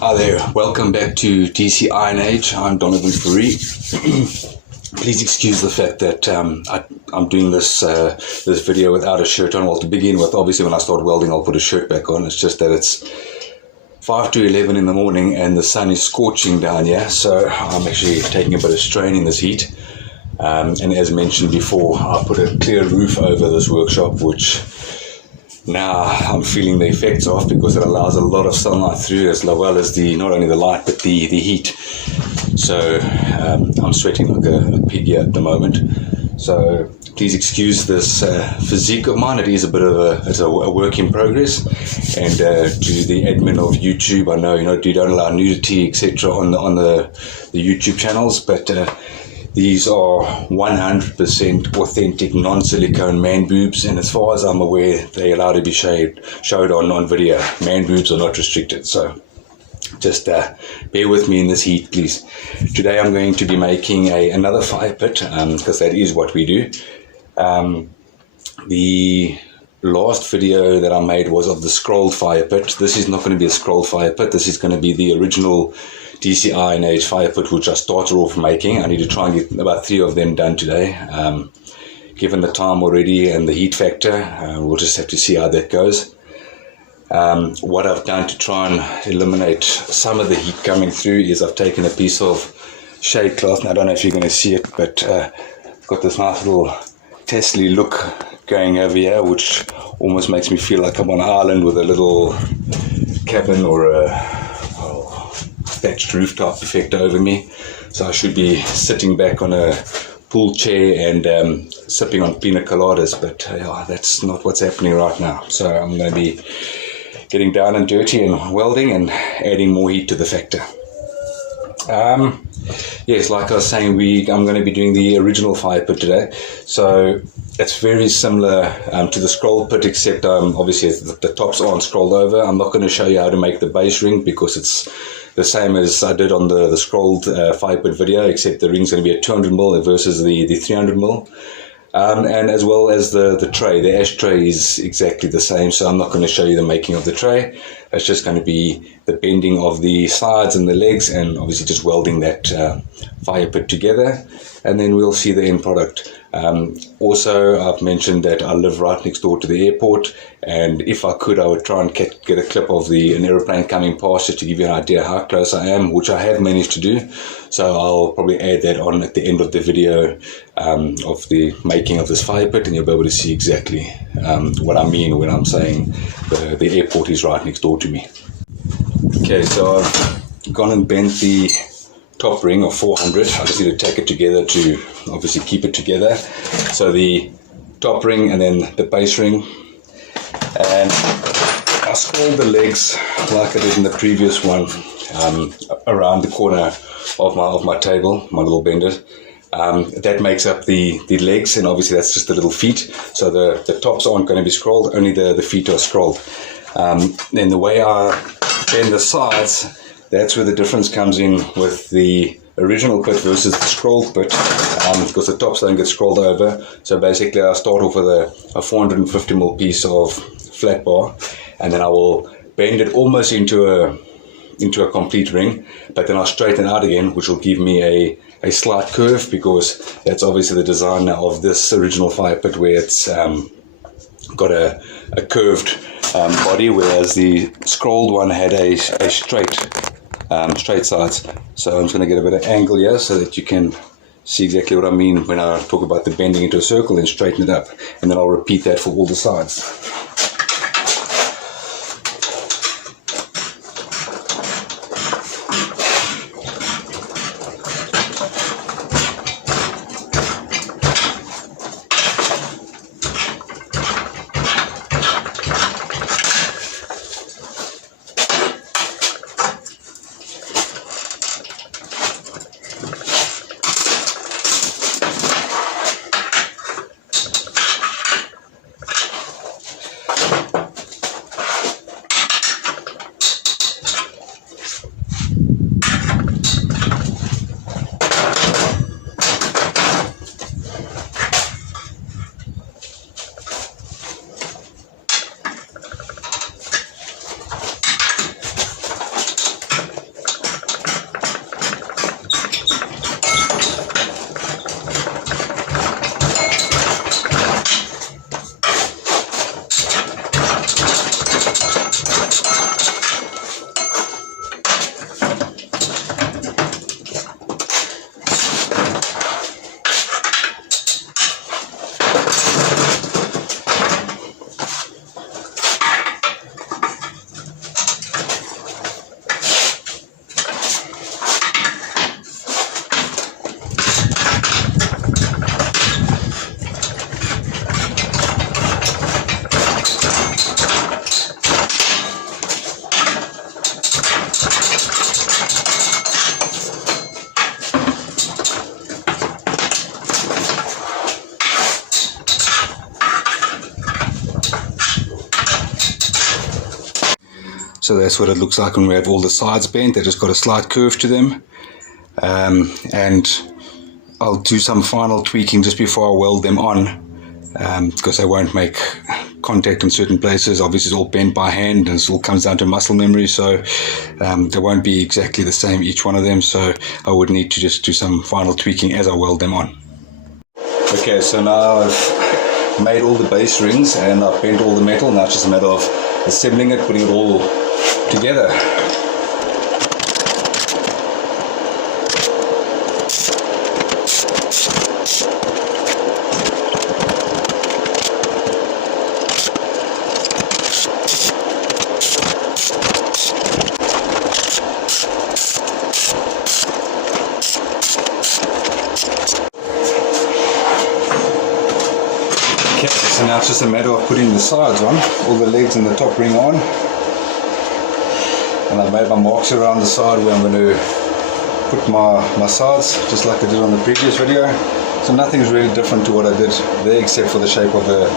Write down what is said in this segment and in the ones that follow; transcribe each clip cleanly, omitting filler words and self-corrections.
Hi there, welcome back to DC Iron Age. I'm Donovan Faree. Please excuse the fact that I'm doing this video without a shirt on. Well, to begin with, obviously when I start welding I'll put a shirt back on. It's just that it's 5 to 11 in the morning and the sun is scorching down here, so I'm actually taking a bit of strain in this heat. And as mentioned before, I put a clear roof over this workshop, which now I'm feeling the effects of, because it allows a lot of sunlight through, as well as not only the light but the heat. So I'm sweating like a pig here at the moment. So please excuse this physique of mine. It is a bit of a work in progress. And to the admin of YouTube, I know you don't allow nudity etc. on the YouTube channels, but these are 100% authentic non-silicone man boobs, and as far as I'm aware, they're allowed to be showed on video. Man boobs are not restricted, so just bear with me in this heat, please. Today I'm going to be making another fire pit, because that is what we do. The last video that I made was of the scrolled fire pit. This is not going to be a scrolled fire pit. This is going to be the original DC Iron Age fire pit, which I started off making. I need to try and get about 3 of them done today. Given the time already and the heat factor, we'll just have to see how that goes. What I've done to try and eliminate some of the heat coming through is I've taken a piece of shade cloth. Now, I don't know if you're going to see it, but got this nice little Tesla look going over here, which almost makes me feel like I'm on an island with a little cabin or a thatched rooftop effect over me. So I should be sitting back on a pool chair and sipping on pina coladas, but that's not what's happening right now. So I'm going to be getting down and dirty and welding and adding more heat to the factor. Yes, like I was saying, I'm going to be doing the original fire pit today. So it's very similar to the scroll pit, except obviously the tops aren't scrolled over. I'm not going to show you how to make the base ring, because it's the same as I did on the scrolled fire pit video, except the ring's going to be a 200mm versus the 300mm. And as well as the tray, the ashtray is exactly the same, so I'm not going to show you the making of the tray. It's just going to be the bending of the sides and the legs, and obviously just welding that fire pit together, and then we'll see the end product. Also, I've mentioned that I live right next door to the airport, and if I could, I would try and get a clip of an aeroplane coming past, just to give you an idea how close I am, which I have managed to do. So I'll probably add that on at the end of the video of the making of this fire pit, and you'll be able to see exactly what I mean when I'm saying the airport is right next door to me. Okay, so I've gone and bent the top ring of 400. I just need to take it together to obviously keep it together. So the top ring and then the base ring, and I scrolled the legs like I did in the previous one around the corner of my table, my little bender. That makes up the legs, and obviously that's just the little feet. So the tops aren't going to be scrolled, only the feet are scrolled. Then the way I bend the sides, that's where the difference comes in with the original pit versus the scrolled pit, because the tops don't get scrolled over. So basically I start off with a 450mm piece of flat bar, and then I will bend it almost into a complete ring, but then I'll straighten it out again, which will give me a slight curve, because that's obviously the design of this original fire pit, where it's got a curved body, whereas the scrolled one had a straight sides. So I'm just going to get a bit of angle here so that you can see exactly what I mean when I talk about the bending into a circle and straighten it up, and then I'll repeat that for all the sides. So that's what it looks like when we have all the sides bent. They just got a slight curve to them. And I'll do some final tweaking just before I weld them on, because they won't make contact in certain places. Obviously it's all bent by hand and it all comes down to muscle memory, so they won't be exactly the same, each one of them, so I would need to just do some final tweaking as I weld them on. Okay, so now I've made all the base rings and I've bent all the metal. Now it's just a matter of assembling it, putting it all together. Okay, so now it's just a matter of putting the sides on, all the legs and the top ring on. And I've made my marks around the side where I'm going to put my sides, just like I did on the previous video. So nothing's really different to what I did there, except for the shape of the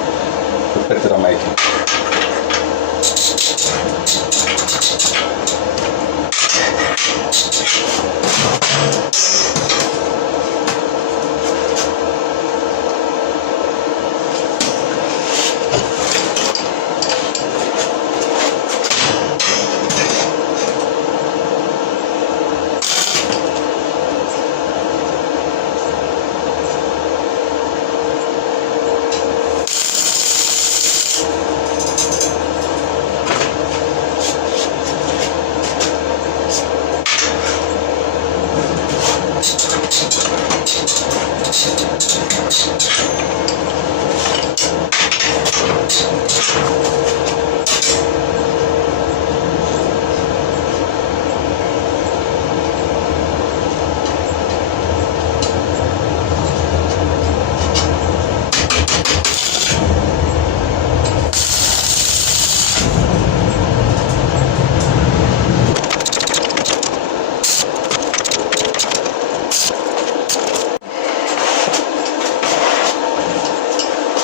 pit that I'm making.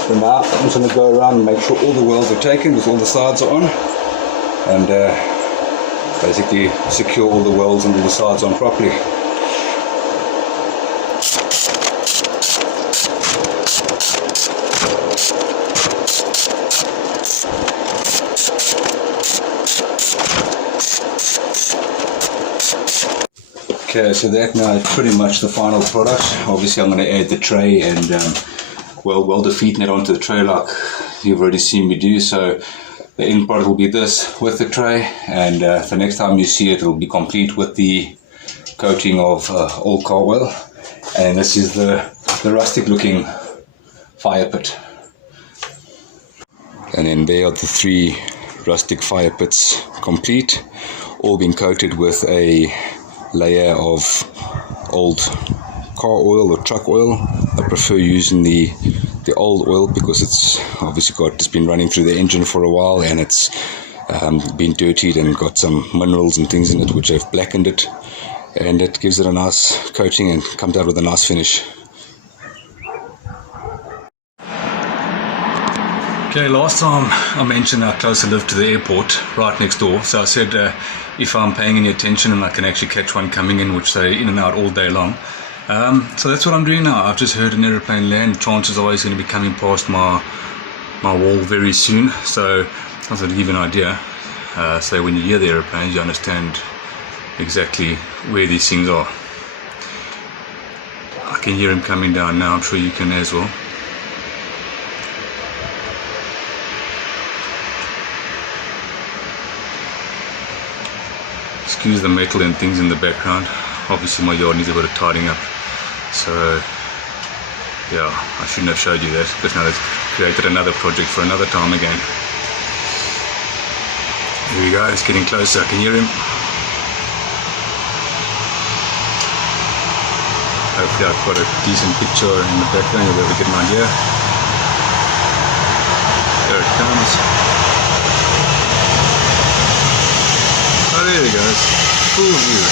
So now I'm just going to go around and make sure all the welds are taken, because all the sides are on, and basically secure all the welds and all the sides on properly. Okay, so that now is pretty much the final product. Obviously I'm going to add the tray and weld the feet net onto the tray like you've already seen me do. So the end product will be this with the tray, and the next time you see it, it will be complete with the coating of old car oil. And this is the rustic looking fire pit. And then there are the 3 rustic fire pits complete, all being coated with a layer of old car oil or truck oil. I prefer using the old oil because it's obviously it's been running through the engine for a while, and it's been dirtied and got some minerals and things in it which have blackened it, and it gives it a nice coating and comes out with a nice finish. Okay, last time I mentioned how close I live to the airport, right next door. So I said if I'm paying any attention and I can actually catch one coming in, which they're in and out all day long. So that's what I'm doing now. I've just heard an aeroplane land. The chances are he's going to be coming past my wall very soon. So I was going to give you an idea. So when you hear the aeroplanes, you understand exactly where these things are. I can hear him coming down now. I'm sure you can as well. Excuse the metal and things in the background. Obviously my yard needs a bit of tidying up, so yeah, I shouldn't have showed you that, because now it's created another project for another time again. Here we go, it's getting closer. I can hear him. Hopefully I've got a decent picture in the background, you'll be able to get an idea. There it comes. Oh, there he goes. Full view.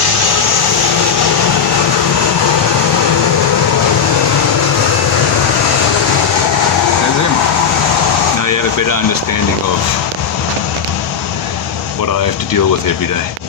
There's him. Now you have a better understanding of what I I have to deal with every day.